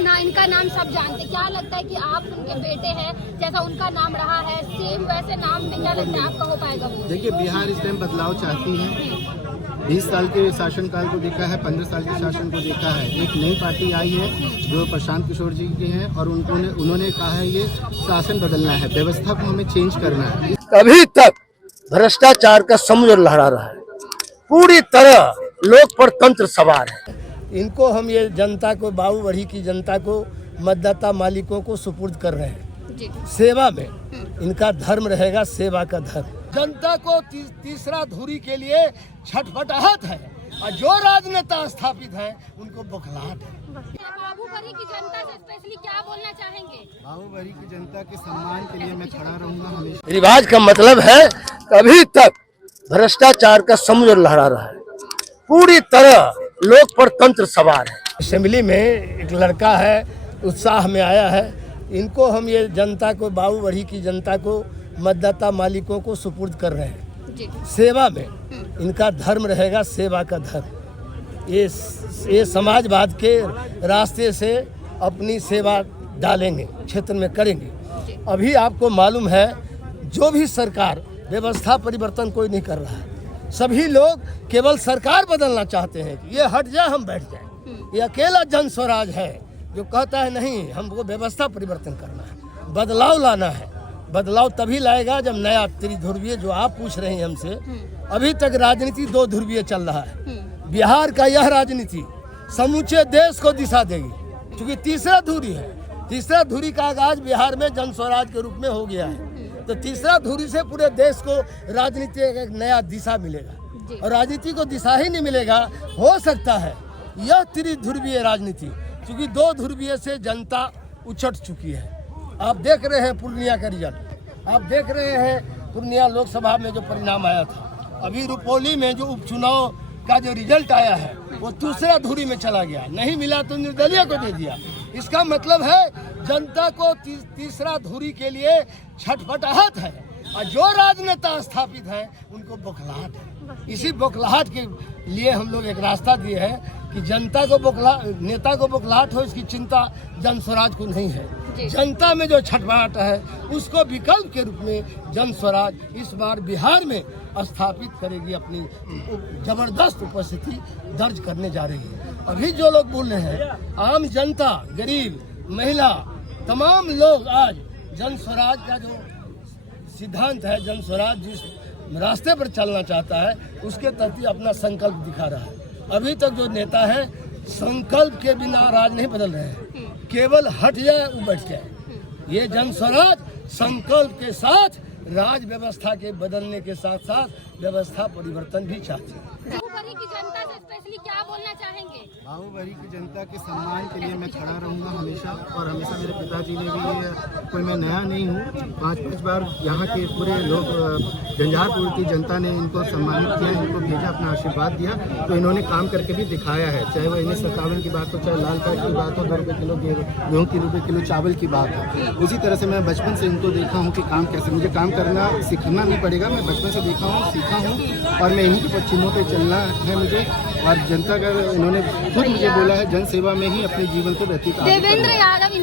ना इनका नाम सब जानते, क्या लगता है कि आप उनके बेटे हैं, जैसा उनका नाम रहा है सेम वैसे नाम में क्या लगता है आपका हो पाएगा वो? देखिए, बिहार इस टाइम बदलाव चाहती है। 20 साल के शासनकाल को देखा है, 15 साल के शासन को देखा है। एक नई पार्टी आई है जो प्रशांत किशोर जी की हैं और उन्होंने कहा है ये शासन बदलना है, व्यवस्था को हमें चेंज करना है। अभी तक भ्रष्टाचार का समुद्र लहरा रहा है, पूरी तरह लोक पर तंत्र सवार है। इनको हम ये जनता को, बाबूबढ़ी की जनता को, मतदाता मालिकों को सुपुर्द कर रहे हैं। सेवा में इनका धर्म रहेगा, सेवा का धर्म। जनता को तीसरा धुरी के लिए छटपटाहट है और जो राजनेता स्थापित है उनको बौखलाहट है। बाबूबढ़ी की जनता से स्पेशली क्या बोलना चाहेंगे? बाबूबढ़ी की जनता के सम्मान के लिए मैं खड़ा रहूंगा हमेशा। रिवाज का मतलब है अभी तक भ्रष्टाचार का समुद्र लहरा रहा है, पूरी तरह लोक पर तंत्र सवार है। असेंबली में एक लड़का है, उत्साह में आया है। इनको हम ये जनता को, बाबूबढ़ी की जनता को, मतदाता मालिकों को सुपुर्द कर रहे हैं। सेवा में इनका धर्म रहेगा, सेवा का धर्म। ये समाजवाद के रास्ते से अपनी सेवा डालेंगे, क्षेत्र में करेंगे। अभी आपको मालूम है जो भी सरकार, व्यवस्था परिवर्तन कोई नहीं कर रहा है। सभी लोग केवल सरकार बदलना चाहते हैं कि ये हट जाए, हम बैठ जाए। ये अकेला जन स्वराज है जो कहता है नहीं, हमको व्यवस्था परिवर्तन करना है, बदलाव लाना है। बदलाव तभी लाएगा जब नया त्रिध्रुवीय, जो आप पूछ रहे हैं हमसे, अभी तक राजनीति 2 ध्रुवीय चल रहा है। बिहार का यह राजनीति समूचे देश को दिशा देगी, क्योंकि तीसरा धुरी है। तीसरा धुरी का आगाज बिहार में जन स्वराज के रूप में हो गया है। तो तीसरा धुरी से पूरे देश को राजनीति एक नया दिशा मिलेगा, और राजनीति को दिशा ही नहीं मिलेगा। हो सकता है यह त्रिध्रुवीय राजनीति, क्योंकि 2 ध्रुवीय से जनता उछट चुकी है। आप देख रहे हैं पूर्णिया का रिजल्ट, आप देख रहे हैं पूर्णिया लोकसभा में जो परिणाम आया था। अभी रुपौली में जो उपचुनाव का जो रिजल्ट आया है वो दूसरा धुरी में चला गया, नहीं मिला तो निर्दलीय को दे दिया। इसका मतलब है जनता को तीसरा धुरी के लिए छटपटाहट है, और जो राजनेता स्थापित है उनको बौखलाहट है। इसी बौखलाहट के लिए हम लोग एक रास्ता दिए हैं कि जनता को नेता को बौखलाहट हो, इसकी चिंता जन स्वराज को नहीं है। जनता में जो छटपटाहट है उसको विकल्प के रूप में जन स्वराज इस बार बिहार में स्थापित करेगी, अपनी जबरदस्त उपस्थिति दर्ज करने जा रही है। अभी जो लोग बोल रहे हैं, आम जनता, गरीब, महिला, तमाम लोग आज जन स्वराज का जो सिद्धांत है, जन स्वराज जिस रास्ते पर चलना चाहता है उसके प्रति अपना संकल्प दिखा रहा है। अभी तक जो नेता है संकल्प के बिना राज नहीं बदल रहे हैं, केवल हट जाए वो बैठ जाए। ये जन स्वराज संकल्प के साथ राज व्यवस्था के बदलने के साथ साथ व्यवस्था परिवर्तन भी चाहती है। बाबूबढ़ी की जनता से स्पेशली क्या बोलना चाहेंगे? बाबूबढ़ी की जनता के सम्मान के लिए मैं खड़ा रहूंगा हमेशा, और हमेशा मेरे पिताजी ने भी, कोई मैं नया नहीं हूँ, 5-5 बार यहाँ के पूरे लोग, झंझारपुर की जनता ने इनको सम्मानित किया, इनको भेजा, अपना आशीर्वाद दिया, तो इन्होंने काम करके भी दिखाया है। चाहे वो 1957 की बात हो, चाहे लाल कार्ड की बात हो, 2 रुपये किलो गेहूँ, 3 रुपये किलो चावल की बात हो। उसी तरह से मैं बचपन से इनको देखा हूँ कि काम कैसे, मुझे काम करना सीखना नहीं पड़ेगा, मैं बचपन से देखा हूँ, सीखा हूँ, और मैं इन्हीं के पश्चिमों पे चलना है मुझे। और जनता का इन्होंने खुद मुझे बोला है, जन सेवा में ही अपने जीवन को व्यतीत। देवेंद्र यादव,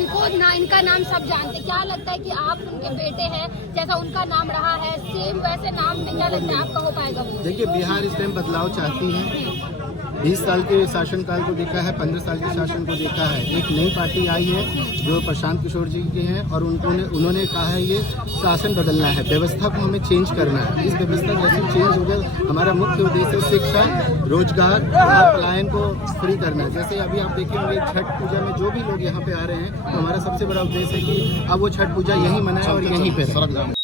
इनका नाम सब जानते, क्या लगता है कि आप उनके बेटे हैं, जैसा उनका नाम रहा है सेम वैसे नाम में क्या लगता है आपका हो पाएगा वो? देखिए, बिहार इस टाइम बदलाव चाहती है। 20 साल के शासनकाल को देखा है, 15 साल के शासन को देखा है। एक नई पार्टी आई है जो प्रशांत किशोर जी की हैं, और उन्होंने कहा है ये शासन बदलना है, व्यवस्था को हमें चेंज करना है। इस व्यवस्था जैसे चेंज हो गया, हमारा मुख्य उद्देश्य शिक्षा, रोजगार और पलायन को फ्री करना है। जैसे अभी आप देखेंगे छठ पूजा में जो भी लोग यहाँ पे आ रहे हैं, तो हमारा सबसे बड़ा उद्देश्य है कि अब वो छठ पूजा यहीं मनाएं और यहीं पे